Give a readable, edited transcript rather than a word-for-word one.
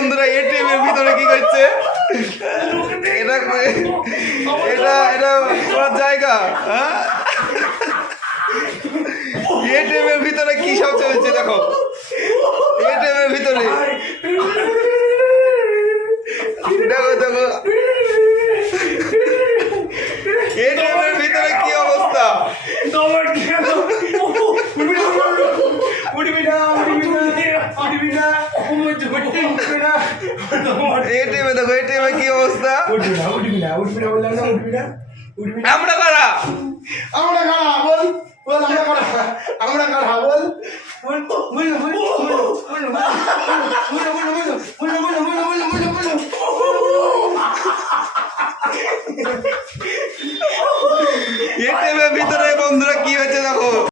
বন্ধুরা এটিএম এর ভিতরে কি করছে এটা এটা এটা কোন জায়গা হ্যাঁ এটিএম এর ভিতরে কি সব চলছে দেখো এটিএম এর ভিতরে দেখো দেখো এটিএম এর ভিতরে কি অবস্থা এটিএমে দেখো এটিএমে কি অবস্থা আমরা কারা